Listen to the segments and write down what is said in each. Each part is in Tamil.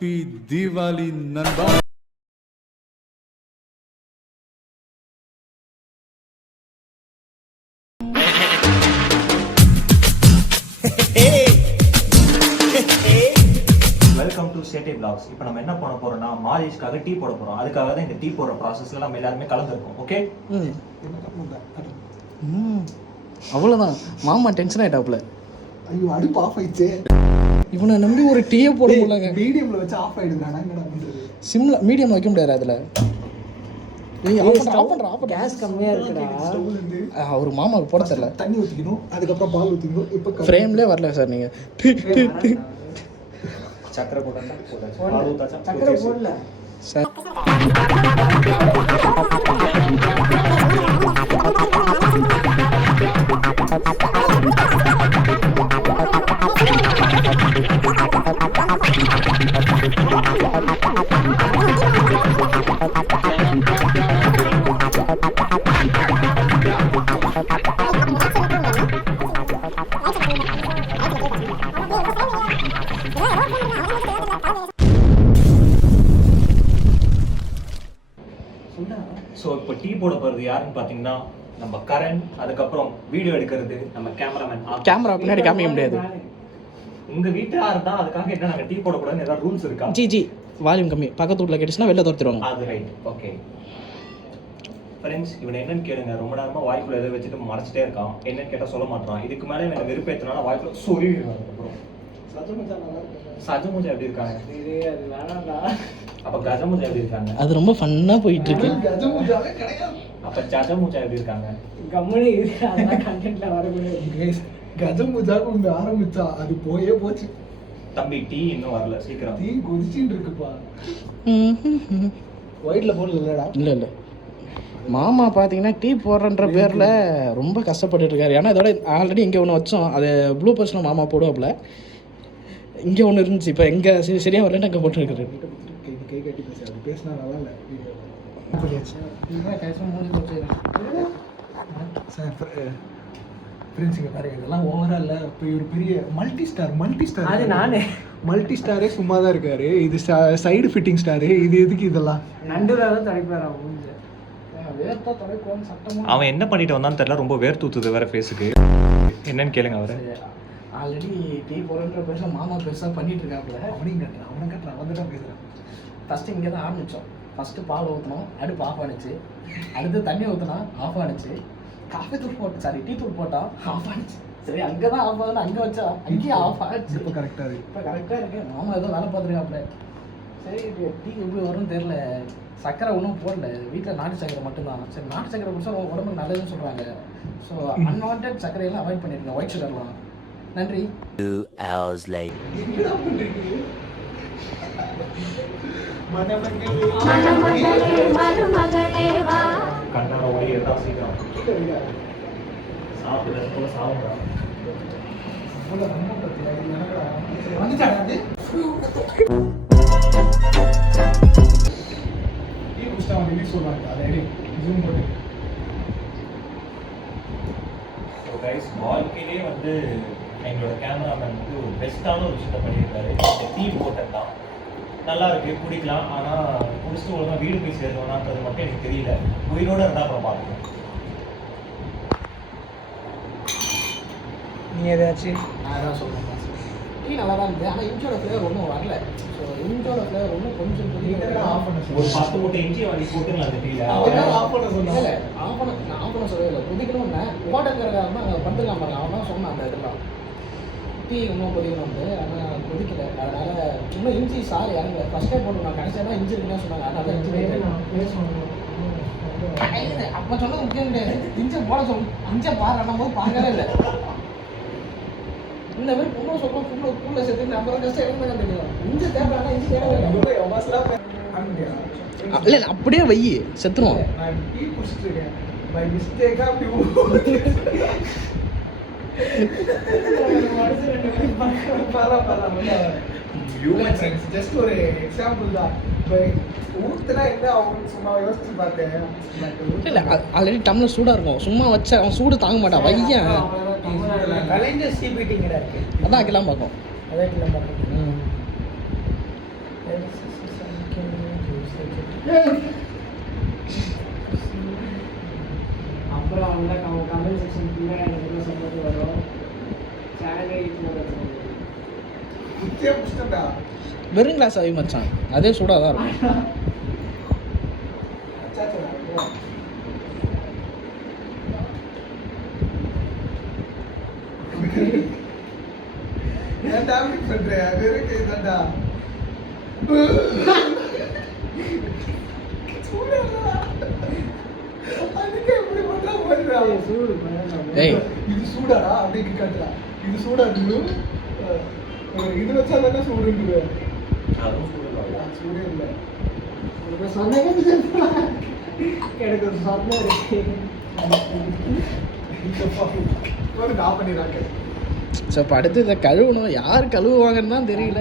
ஹாப்பி தீபாவளி நண்பா. வெல்கம் டு சேட்டை பிளாக்ஸ். இப்போ நம்ம என்ன பண்ண போறோம்னா மாலிஷ்காக டீ போட போறோம். அதுக்காக தான் இந்த டீ போடுற ப்ராசஸ்ல நம்ம எல்லாருமே கலந்துருக்கோம். ஓகே, அவ்வளோதான். மாமா டென்ஷன் ஆகிட்டாப்புல. ஐயோ, அடுப்பு ஆஃப் ஆயிடுச்சு. இவனை நம்பி ஒரு டீயை போட முடியலங்க. மீடியம்ல வச்சு ஆஃப் ஆயிடுறானா என்னடா பண்றது? சிம்ல மீடியம் வைக்க முடியாது அதில். கேஸ் கம்மியா இருக்குடா. அவர் மாமாவுக்கு போட தெரியல. தண்ணி ஊற்றிக்கணும், அதுக்கப்புறம் பால் ஊற்றிக்கணும். இப்போ ஃப்ரேம்லேயே வரல சார் நீங்கள். சக்கரை போட்டா சக்கரை போடல சார். ஸோ இப்போ டீ போட போகிறது யாருன்னு பார்த்தீங்கன்னா நம்ம கரண். அதுக்கப்புறம் வீடியோ எடுக்கிறது நம்ம கேமராமேன். கேமரா பின்னாடி காமிக்க முடியாது. உங்கள் வீட்டாக இருந்தால் அதுக்காக என்ன நாங்கள் டீ போடக்கூடாதுன்னு ஏதாவது ரூல்ஸ் இருக்கா? ஜி வால்யூம் கம்மி. பக்கத்து வீட்டில் கேட்டுச்சுன்னா வெளில துரத்துருவாங்க. அது ரைட். ஓகே ஃப்ரெண்ட்ஸ், இவனை என்னன்னு கேளுங்க. ரொம்ப நேரமாக வாய்க்குள்ள எதை வச்சுட்டு மறைச்சிட்டே இருக்கான். என்னன்னு கேட்டால் சொல்ல மாட்டான். இதுக்கு மேலே எனக்கு வெறுப்பேற்றினால வாய்க்குள்ள சொல்லிடுவாங்க. அப்புறம் சஜமுஜா எப்படி இருக்காங்க? அப்ப கஜமுஜா எப்படி இருக்காங்க? அது ரொம்ப ஃபன்னா போயிட்டு இருக்கு. அப்ப ஜஜமுஜா எப்படி இருக்காங்க? கம்முனி அதெல்லாம் கண்டென்ட்ல வரக்கூடாது. கஜமுஜாக்கு ஒன்று ஆரம்பிச்சா அது போயே போச்சு. தம்பி டீ இன்னும் வரல, சீக்கிரம். டீ கொதிச்சுட்டு இருக்குப்பா. ஒயிட்ல போடலடா. இல்லை மாமா பார்த்தீங்கன்னா டீ போடுறன்ற பேரில் ரொம்ப கஷ்டப்பட்டுட்டு இருக்காரு. ஏன்னா இதோட ஆல்ரெடி இங்கே ஒன்று வச்சோம். அது ப்ளூ பர்ஸ்னு மாமா போடுவாப்புல. இங்கே ஒன்று இருந்துச்சு. இப்போ எங்கே சரியாக வரலன்னு அங்கே போட்டுருக்காரு. கை கட்டி பேச அது பேசினா நல்லா இல்லை. ஃப்ரெண்ட்ஸுங்க பாருங்க, இதெல்லாம் ஓவராக இல்லை. இப்போ ஒரு பெரிய மல்டி ஸ்டார் அது நானே. மல்டி ஸ்டாரே சும்மா தான் இருக்காரு. இது சைடு ஃபிட்டிங் ஸ்டாரு. இது எதுக்கு இதெல்லாம்? நண்டுல தான் தடைப்பாரா மூஞ்ச. வேர்த்தா தடைக்கும் சட்டமா. அவன் என்ன பண்ணிட்டு வந்தான்னு தெரியல. ரொம்ப வேர்த்து ஊத்துது வேற ஃபேஸுக்கு. என்னன்னு கேளுங்க அவரை. ஆல்ரெடி டீ போடுறன்ற பேரில் மாமா பெருசாக பண்ணிட்டு இருக்காப்புல. அவனை கட்டுறான் வந்து தான் பேசுகிறேன். ஃபஸ்ட்டு இங்கே தான் ஆரம்பித்தோம். ஃபஸ்ட்டு பால் ஊற்றினோம், அடுப்பு ஆஃப் ஆனிச்சு. அடுத்து தண்ணி ஊற்றினா ஆஃப் ஆனிச்சு. காஃபி தூள் டீ தூள் போட்டால் ஆஃப் ஆனிச்சு. சரி, அங்கே தான் ஆஃப் ஆகுதுன்னு அங்கே வச்சா அங்கேயும் ஆஃப் ஆகிடுச்சு. இப்போ கரெக்டாக இருக்குது. இப்போ கரெக்டாக இருக்கு. மாமா ஏதோ வேலை பார்த்துருக்காப்புல. சரி, டீ எப்படி வரும்னு தெரில. சக்கரை ஒன்றும் போடல. வீட்டில் நாட்டு சக்கரை மட்டும்தான். சரி, நாட்டு சக்கரை குடிச்சா உடம்புக்கு நல்லதுன்னு சொல்கிறாங்க. ஸோ அன்வான்ட் சக்கரையெல்லாம் அவாய்ட் பண்ணியிருக்கேன். ஒயிட் சுகர்லாம். நன்றி. 2 hours later. கண்ணாட ஒளி எல்லாம் சீக்கிரம் சாப்பிட்டு சாப்பிடுறா. வாழ்க்கையிலே வந்து எங்களோட கேமராமேன் வந்து ஒரு பெஸ்ட்டான ஒரு விஷயத்த பண்ணியிருக்காரு. டீ போட்டது தான் நல்லா இருக்கு, குடிக்கலாம். ஆனால் குடிச்சிட்டு ஒழுங்காக வீடு போய் சேருவானான்றது மட்டும் எனக்கு தெரியல. உயிரோடு இருந்தால் அப்புறம் பார்க்கலாம். நீ ஏதாச்சும் நான் தான் சொல்கிறேன். டீ நல்லா தான் இருந்தது. ஆனால் இன்ச்சோட ஃப்ளேவர் ஒன்றும் வரல. ஸோ இன்ச்சோட ஃப்ளேவர் ஒன்றும் கொஞ்சம் ஆஃப் பண்ண ஒரு 10 மூட்டை இஞ்சி வாங்கி போட்டுக்கலாம் அந்த டீல. ஆஃப் பண்ண சொன்னேன். இல்லை, ஆஃப் பண்ண சொல்லவே இல்லை. கொதிக்கணும்னு ஹோட்டல்காரங்க அங்கே படுத்துக்கலாம் பாருங்க. அவன் தான் சொன்னான் அந்த இதெல்லாம். டீ இன்னும் கொதிக்கணும்னு. ஆனால் கொதிக்கல. அதனால் இன்னும் இஞ்சி சாறு இறங்கல. ஃபஸ்ட்டே போட்டு நான் கடைசியாக தான் இஞ்சி இருக்குன்னு சொன்னாங்க. அதனால அப்போ சொன்னது முக்கியம் கிடையாது. இஞ்சை போட சொல்லணும். இஞ்சை பாருன்னும் போது பார்க்கவே இல்லை. இந்த மாதிரி பொண்ணு சொல்லுவோம். புள்ள சேர்த்து அப்புறம் கஷ்டம் எனக்கு தான் தெரியும். இஞ்சி தேவையான இஞ்சி தேவை இல்லை. அப்படியே வை, செத்துருவோம். நான் டீ குடிச்சிட்டு இருக்கேன். பை மிஸ்டேக்காக அப்படி ஜஸ்ட் ஒரு எக்ஸாம்பிள் தான். ஊத்துனா என்ன அவங்க சும்மா யோசிச்சு பார்த்தேன். இல்லை, ஆல்ரெடி டம்ளர் சூடாக இருக்கும். சும்மா வச்ச அவன் சூடு தாங்க மாட்டான். வையன் கலைஞர் சிபிடிங்கடா இருக்கு. அதான் கிளம்ப பார்க்கும். அதே கிளம்ப பார்க்கும். அப்புறம் அவங்க கமெண்ட் செக்ஷன் ஃபுல்லாக எனக்கு சப்போர்ட் வரும் சேனலே குத்தியா புஷ்டா வெறும் கிளாஸ் ஆகி மச்சான், அதே சூடாக தான் இருக்கும். ஏன் டாபிக் பண்ற வெறும் கை தான்டா அதுக்கு எப்படி பண்றா போடுறா சூடு ஏய் இது சூடாடா அப்படின்னு காட்டுறா இது சூடா இருக்கு இது வச்சா தானே சூடுன்னு அதுவும் சூடு சூடே இல்லை எனக்கு ஒரு சொந்தம் இருக்கு நான் பண்ணிடுறாங்க ஸோ இப்போ அடுத்து இதை கழுவணும், யார் கழுவுவாங்கன்னு தான் தெரியல.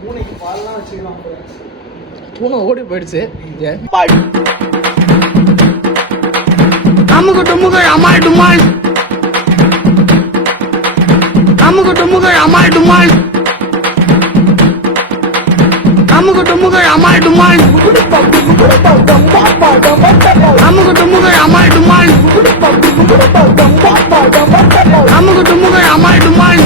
பூனைக்கு பால்லாம் வச்சுக்கலாம் பூனை ஓடி போயிடுச்சு. அமுகு டுமுகு அமால் டுமால் அமுகு டுமுகு அமால் டுமால் அமுகு டுமுகு அமால் டுமால் அமுகு டுமுகு அமால் டுமால் அமுகு டுமுகு அமால் டுமால்